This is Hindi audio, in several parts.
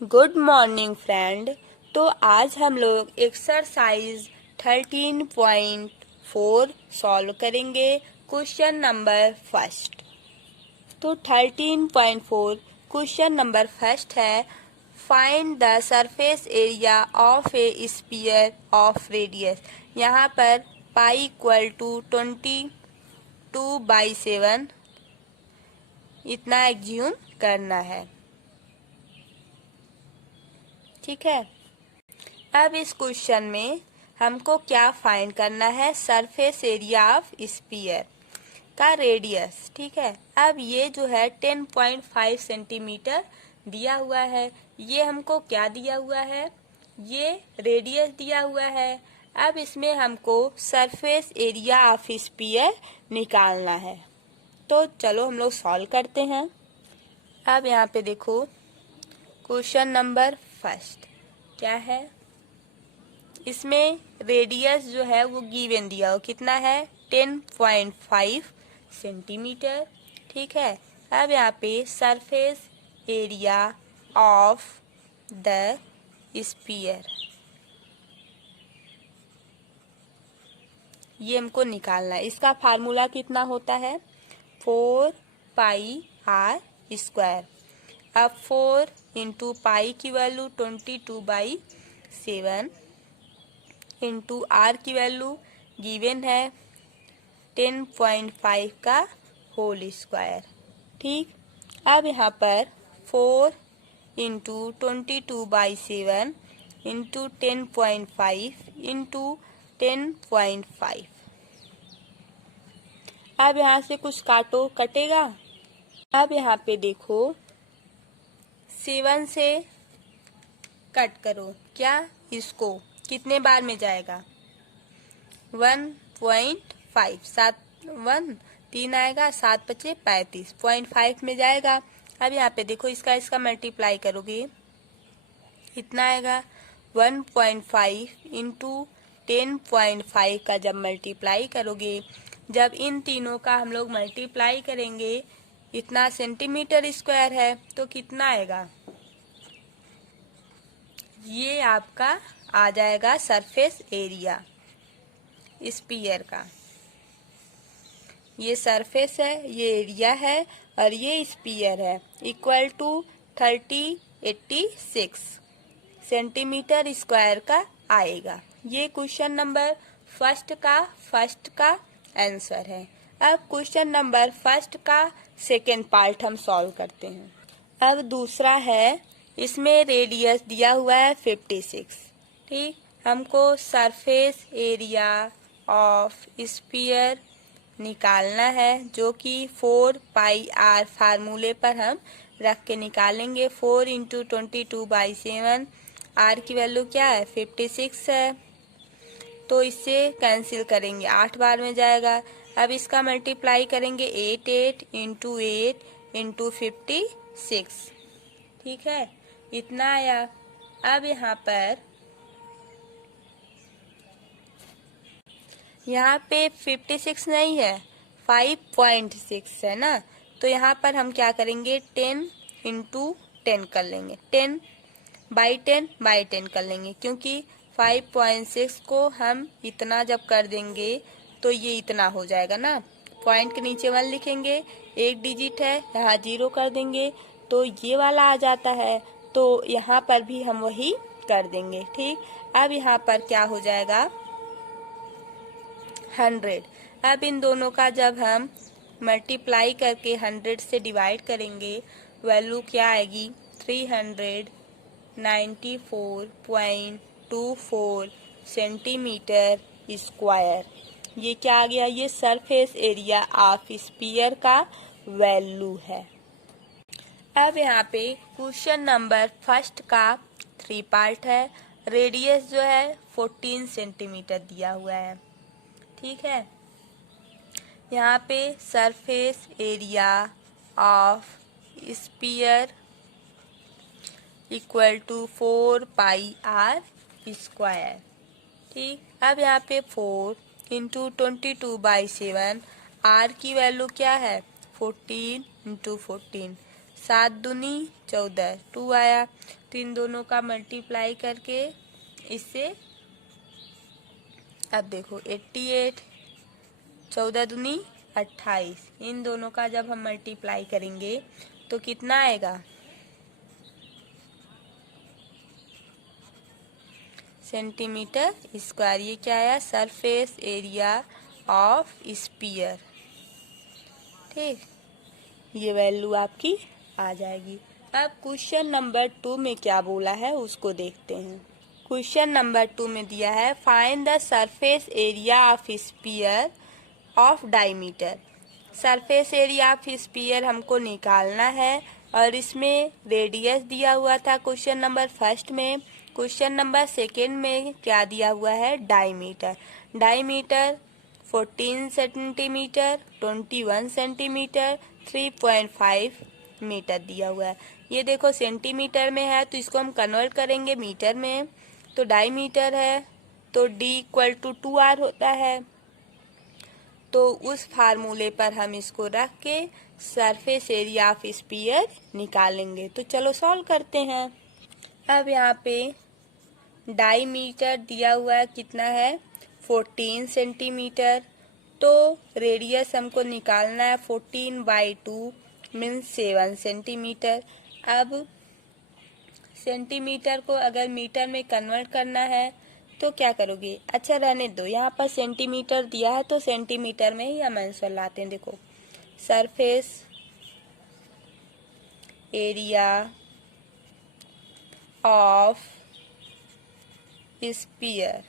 Good morning friend. तो आज हम लोग एक्सरसाइज 13.4 सॉल्व करेंगे। Question number first. तो 13.4 क्वेश्चन नंबर फर्स्ट है, find the surface area of A sphere of radius. यहाँ पर पाई इक्वल टू 22/7 इतना एज्यूम करना है। ठीक है। अब इस क्वेश्चन में हमको क्या फाइंड करना है, सरफेस एरिया ऑफ स्फीयर का रेडियस। ठीक है। अब ये जो है 10.5 सेंटीमीटर दिया हुआ है। ये हमको क्या दिया हुआ है, ये रेडियस दिया हुआ है। अब इसमें हमको सरफेस एरिया ऑफ स्फीयर निकालना है। तो चलो हम लोग सॉल्व करते हैं। अब यहाँ पे देखो क्वेश्चन नंबर फर्स्ट क्या है, इसमें रेडियस जो है वो गिवन दिया हो, कितना है 10.5 सेंटीमीटर। ठीक है। अब यहाँ पे surface area of the sphere ये हमको निकालना है। इसका फार्मूला कितना होता है, 4πr²। अब 4 इंटू पाई की वैल्यू 22/7 इंटू आर की वैल्यू गिवन है 10.5 का होल स्क्वायर। ठीक। अब यहाँ पर 4 इंटू 22/7 इंटू 10.5 इंटू 10.5। अब यहाँ से कुछ काटो, कटेगा। अब यहाँ पे देखो 7 से कट करो, क्या इसको कितने बार में जाएगा, 1.5 7 1 3 आएगा, 7 × 5 = 35 0.5 में जाएगा। अब यहाँ पे देखो इसका मल्टीप्लाई करोगे इतना आएगा 1.5 इंटू 10.5 का जब मल्टीप्लाई करोगे, जब इन तीनों का हम लोग मल्टीप्लाई करेंगे इतना सेंटीमीटर स्क्वायर है, तो कितना आएगा, ये आपका आ जाएगा सरफेस एरिया स्फीयर का। ये सरफेस है, ये एरिया है और ये स्फीयर है, इक्वल टू 3086 सेंटीमीटर स्क्वायर का आएगा। ये क्वेश्चन नंबर फर्स्ट का आंसर है। अब क्वेश्चन नंबर फर्स्ट का सेकेंड पार्ट हम सॉल्व करते हैं। अब दूसरा है, इसमें रेडियस दिया हुआ है 56। ठीक। हमको सरफेस एरिया ऑफ स्फीयर निकालना है, जो कि 4πr फार्मूले पर हम रख के निकालेंगे। 4 इंटू 22/7 आर की वैल्यू क्या है 56 है, तो इससे कैंसिल करेंगे 8 बार में जाएगा। अब इसका मल्टीप्लाई करेंगे 8 इंटू 8 इंटू 56। ठीक है, इतना आया। अब यहाँ पे 56 नहीं है, 5.6 है ना, तो यहाँ पर हम क्या करेंगे 10 इंटू 10 कर लेंगे, 10/10 कर लेंगे, क्योंकि 5.6 को हम इतना जब कर देंगे तो ये इतना हो जाएगा ना। पॉइंट के नीचे 1 लिखेंगे, एक डिजिट है यहाँ 0 कर देंगे तो ये वाला आ जाता है, तो यहाँ पर भी हम वही कर देंगे। ठीक। अब यहाँ पर क्या हो जाएगा 100। अब इन दोनों का जब हम मल्टीप्लाई करके 100 से डिवाइड करेंगे, वैल्यू क्या आएगी 394.24 सेंटीमीटर स्क्वायर। ये क्या आ गया, ये सरफेस एरिया ऑफ स्फीयर का वैल्यू है। अब यहाँ पे क्वेश्चन नंबर फर्स्ट का 3 पार्ट है। रेडियस जो है 14 सेंटीमीटर दिया हुआ है। ठीक है। यहाँ पे surface area of sphere equal to 4πr²। ठीक। अब यहाँ पे 4 इंटू 22/7 आर की वैल्यू क्या है 14 इंटू 14, 7 दूनी 14, 2 आया। तो इन दोनों का मल्टीप्लाई करके इससे अब देखो 88, 14 दूनी 28, इन दोनों का जब हम मल्टीप्लाई करेंगे तो कितना आएगा? Centimetre square. ये क्या आया? Surface area of sphere. ठीक, ये वैल्यू आपकी आ जाएगी। अब क्वेश्चन नंबर 2 में क्या बोला है उसको देखते हैं। क्वेश्चन नंबर 2 में दिया है find the surface area of sphere of diameter. Surface area of sphere हमको निकालना है और इसमें रेडियस दिया हुआ था क्वेश्चन नंबर फर्स्ट में। क्वेश्चन नंबर सेकेंड में क्या दिया हुआ है? Diameter. Diameter 14 centimetre, 21 centimetre, 3.5 metre दिया हुआ है। ये देखो सेंटीमीटर में है तो इसको हम कन्वर्ट करेंगे मीटर में। तो डायमीटर है तो D = 2R होता है। तो उस फार्मूले पर हम इसको रख के सरफेस एरिया ऑफ स्फीयर निकालेंगे। तो चलो सॉल्व करते हैं। अब यहाँ पे डायमीटर दिया हुआ है, कितना है? 14 सेंटीमीटर। तो रेडियस हमको निकालना है 14/2 मीन्स 7 सेंटीमीटर। अब सेंटीमीटर को अगर मीटर में कन्वर्ट करना है तो क्या करोगे? अच्छा रहने दो, यहाँ पर सेंटीमीटर दिया है तो सेंटीमीटर में ही हम आंसर लाते हैं। देखो सरफेस एरिया ऑफ स्फीयर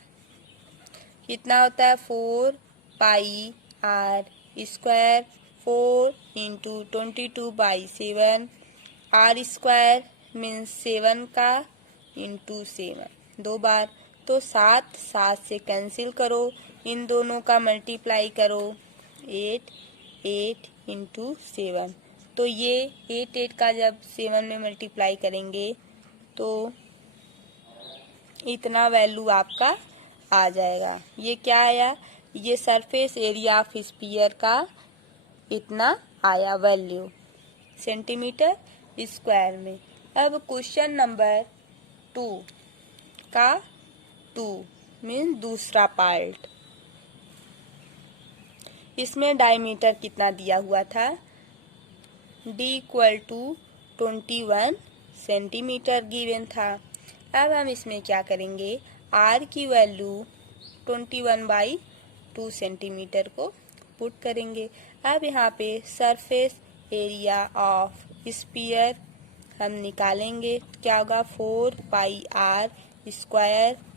कितना होता है? 4πr², 4 × 22/7, r² मीन्स 7 का इंटू 7 2 बार। तो 7 से कैंसिल करो, इन दोनों का मल्टीप्लाई करो 8 × 7। तो ये 8 का जब 7 में मल्टीप्लाई करेंगे तो इतना वैल्यू आपका आ जाएगा। ये क्या आया? ये सरफेस एरिया ऑफ स्फीयर का इतना आया वैल्यू सेंटीमीटर स्क्वायर में। अब क्वेश्चन नंबर 2 का 2 मीन दूसरा पार्ट। इसमें डायमीटर कितना दिया हुआ था? D = 21 सेंटीमीटर गिवन था। अब हम इसमें क्या करेंगे? R की वैल्यू 21/2 सेंटीमीटर को पुट करेंगे। अब यहाँ पे सरफेस एरिया ऑफ स्फीयर हम निकालेंगे। क्या होगा? 4πr²,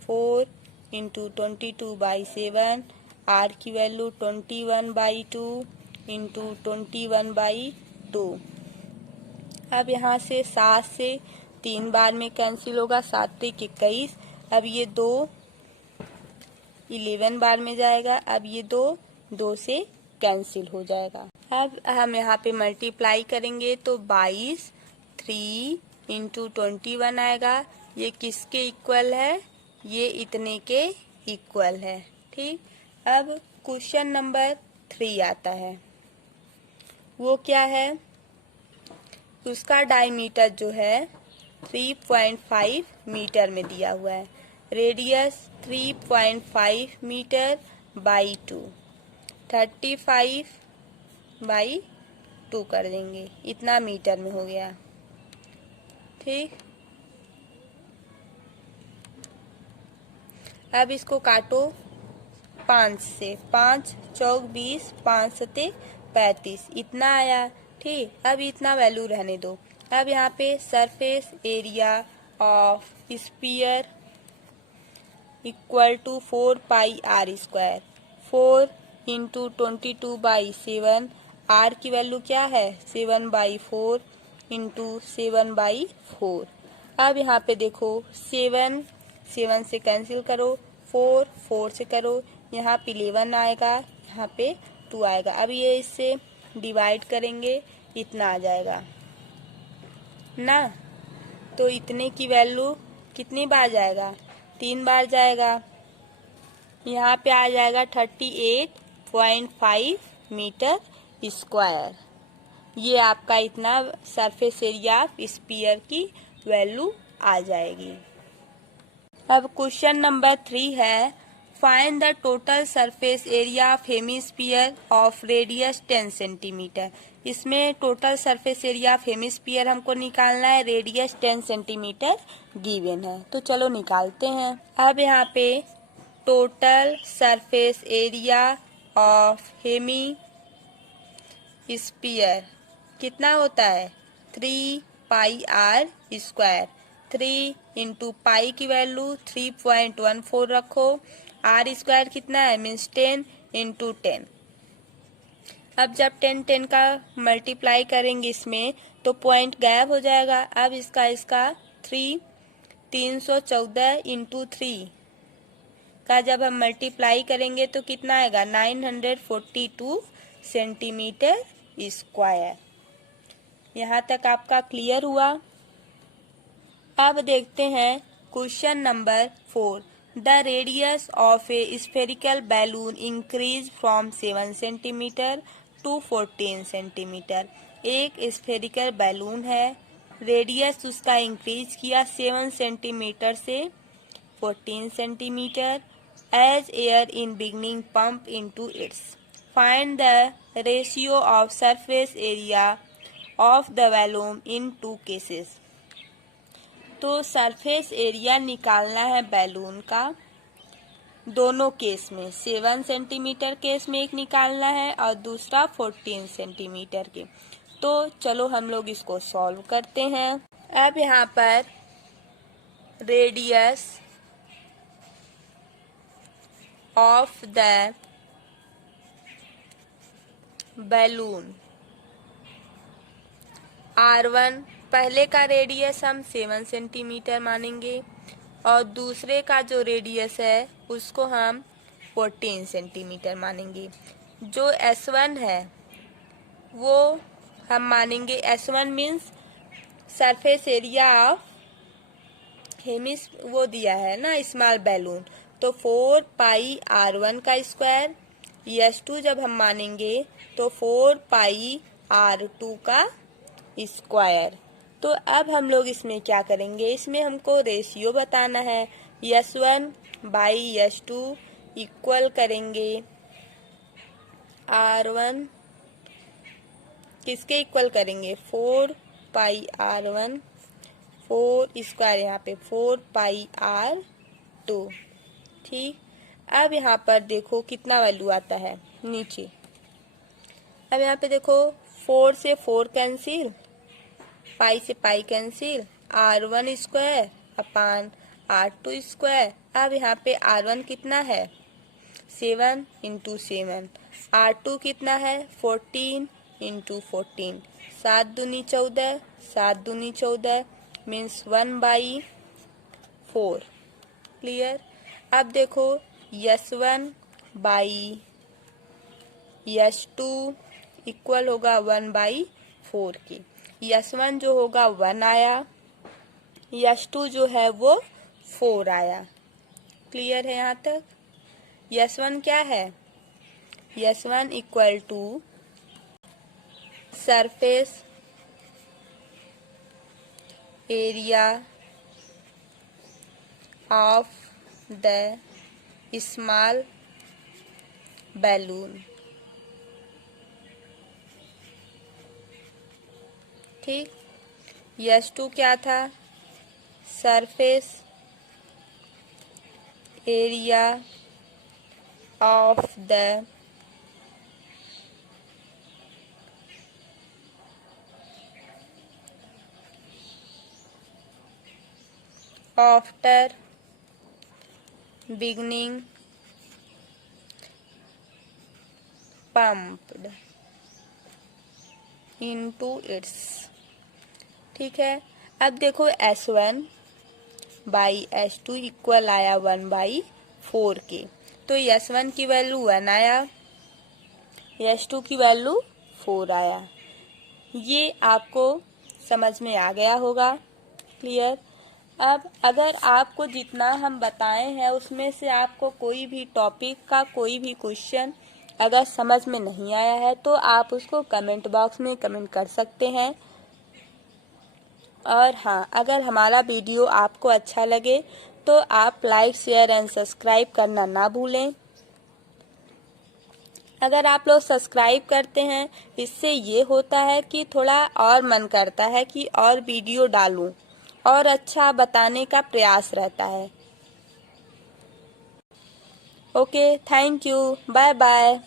4 × 22/7, R की वैल्यू 21/2 × 21/2। अब यहाँ से 7 से 3 बार में कैंसिल होगा, 7 × 21। अब ये 2 11 बार में जाएगा। अब ये 2 से कैंसिल हो जाएगा। अब हम यहाँ पे मल्टीप्लाई करेंगे तो 22 3 × 21 आएगा। ये किसके इक्वल है? ये इतने के इक्वल है। ठीक, अब क्वेश्चन नंबर 3 आता है। वो क्या है? उसका डायमीटर जो है 3.5 मीटर में दिया हुआ है। रेडियस 3.5 मीटर बाई 2, 35/2 कर देंगे, इतना मीटर में हो गया। ठीक, अब इसको काटो 5 से, 5 चौक 20, 5 सते 35, इतना आया। ठीक, अब इतना वैल्यू रहने दो। अब यहाँ पे surface area of sphere = 4πr², 4 × 22/7, r की वैल्यू क्या है? 7/4 × 7/4। अब यहाँ पे देखो 7 से कैंसिल करो, 4 से करो, यहाँ पे 11 आएगा, यहाँ पे 2 आएगा। अब ये इससे डिवाइड करेंगे, इतना आ जाएगा ना। तो इतने की वैल्यू कितनी बार जाएगा? 3 बार जाएगा। यहाँ पे आ जाएगा 38.5 मीटर स्क्वायर। ये आपका इतना सरफेस एरिया ऑफ स्फीयर की वैल्यू आ जाएगी। अब क्वेश्चन नंबर 3 है, find the total surface area of hemisphere of radius 10 centimetre. इसमें total surface area of hemisphere हमको निकालना है, रेडियस 10 सेंटीमीटर गिवन है, तो चलो निकालते हैं। अब यहाँ पे total surface area of hemisphere कितना होता है, 3 पाई आर स्क्वायर। 3 इंटू पाई की वैल्यू 3.14 रखो, आर स्क्वायर कितना है मीन्स 10 इंटू 10। अब जब 10 का मल्टीप्लाई करेंगे इसमें तो पॉइंट गायब हो जाएगा। अब इसका 314 इंटू 3 का जब हम मल्टीप्लाई करेंगे तो कितना आएगा, 942 सेंटीमीटर स्क्वायर। यहाँ तक आपका क्लियर हुआ। अब देखते हैं question number 4। The radius of a spherical balloon increase from 7 centimetre to 14 centimetre. एक स्फेरिकल बैलून है, रेडियस उसका इंक्रीज किया 7 सेंटीमीटर से 14 centimetre. As air in beginning pump into its, find the ratio of surface area of the balloon in 2 cases. तो सरफेस एरिया निकालना है बैलून का दोनों केस में, 7 सेंटीमीटर केस में एक निकालना है और दूसरा 14 सेंटीमीटर के। तो चलो हम लोग इसको सॉल्व करते हैं। अब यहाँ पर radius of the balloon R1, पहले का रेडियस हम 7 सेंटीमीटर मानेंगे और दूसरे का जो रेडियस है उसको हम 14 सेंटीमीटर मानेंगे। जो S1 है वो हम मानेंगे, S1 means surface area of Hemis वो दिया है ना स्मॉल बैलून, तो 4 पाई R1 का स्क्वायर। S2 जब हम मानेंगे तो 4 पाई R2 का स्क्वायर। तो अब हम लोग इसमें क्या करेंगे, इसमें हमको रेशियो बताना है। S1 बाई S2 इक्वल करेंगे R1, किसके इक्वल करेंगे, 4 पाई R1, 4 स्क्वायर यहाँ पे 4 पाई R2। ठीक, अब यहाँ पर देखो कितना वैल्यू आता है नीचे। अब यहाँ पे देखो 4 से 4 कैंसिल, पाई से pi cancel, R1 square upon R2 square. अब यहाँ पे R1 कितना है 7 इंटू 7, R2 कितना है 14 इंटू 14, 7 दूनी 14, 7 दूनी 14 मीन्स 1/4। क्लियर। अब देखो S1 बाई S2 इक्वल होगा 1/4 के। S1 जो होगा 1 आया, S2 जो है वो 4 आया। क्लियर है यहाँ तक। S1 क्या है, S1 equal to surface area of the small balloon. ठीक, S2 क्या था, surface area of the after beginning pumped into its। ठीक है। अब देखो S1 बाई S2 इक्वल आया 1/4 के, तो S1 की वैल्यू 1 आया, S2 की वैल्यू 4 आया। ये आपको समझ में आ गया होगा। क्लियर। अब अगर आपको जितना हम बताए हैं उसमें से आपको कोई भी टॉपिक का कोई भी क्वेश्चन अगर समझ में नहीं आया है तो आप उसको कमेंट बॉक्स में कमेंट कर सकते हैं। और हाँ, अगर हमारा वीडियो आपको अच्छा लगे तो आप लाइक, शेयर एंड सब्सक्राइब करना ना भूलें। अगर आप लोग सब्सक्राइब करते हैं, इससे ये होता है कि थोड़ा और मन करता है कि और वीडियो डालूं और अच्छा बताने का प्रयास रहता है। Okay, thank you, bye bye.